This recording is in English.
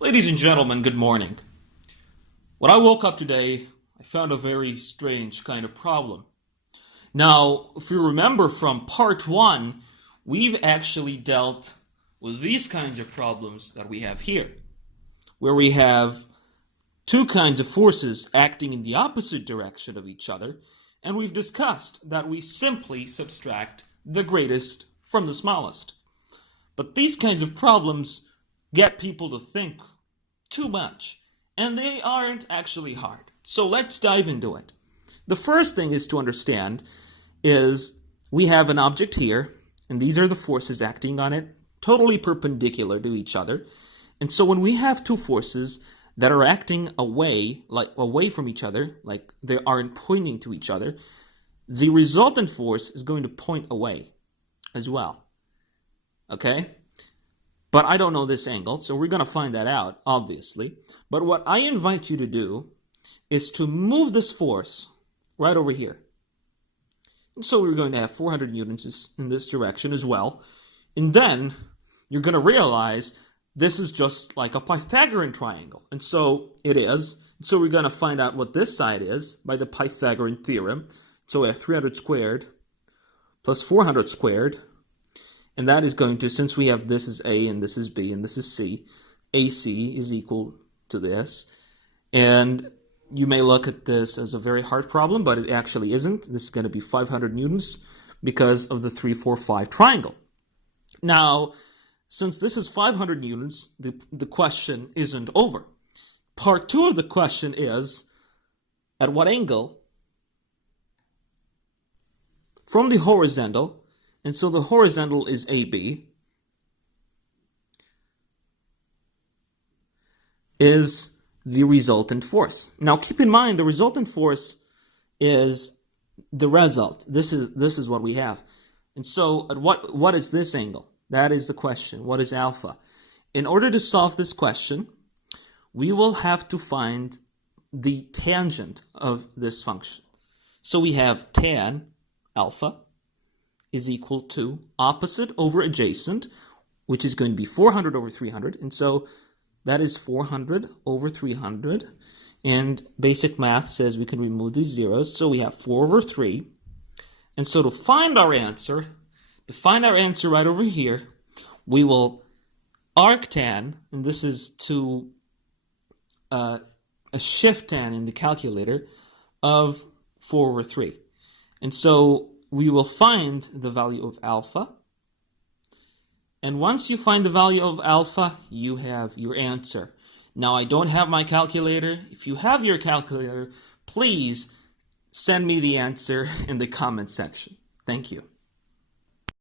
Ladies and gentlemen, good morning. When I woke up today, I found a very strange kind of problem. Now, if you remember from part one, we've actually dealt with these kinds of problems that we have here, where we have two kinds of forces acting in the opposite direction of each other, and we've discussed that we simply subtract the greatest from the smallest. But these kinds of problems get people to think too much, and they aren't actually hard. So let's dive into it. The first thing is to understand is we have an object here, and these are the forces acting on it, totally perpendicular to each other. And so when we have two forces that are acting away from each other, like they aren't pointing to each other, the resultant force is going to point away as well. Okay? But I don't know this angle, so we're going to find that out, obviously. But what I invite you to do is to move this force right over here. And so we're going to have 400 newtons in this direction as well. And then you're going to realize this is just like a Pythagorean triangle. And so it is. So we're going to find out what this side is by the Pythagorean theorem. So we have 300 squared plus 400 squared. And that is going to, since we have this is A and this is B and this is C, AC is equal to this. And you may look at this as a very hard problem, but it actually isn't. This is going to be 500 newtons because of the 3, 4, 5 triangle. Now, since this is 500 newtons, the question isn't over. Part 2 of the question is, at what angle from the horizontal, and so the horizontal is AB, is the resultant force. Now keep in mind the resultant force is the result. This is what we have. And so at what is this angle? That is the question. What is alpha? In order to solve this question, we will have to find the tangent of this function. So we have tan alpha is equal to opposite over adjacent, which is going to be 400 over 300. And so that is 400 over 300. And basic math says we can remove these zeros. So we have 4 over 3. And so to find our answer right over here, we will arctan, and this is to a shift tan in the calculator, of 4 over 3. And so we will find the value of alpha. And once you find the value of alpha, you have your answer. Now, I don't have my calculator. If you have your calculator, please send me the answer in the comment section. Thank you.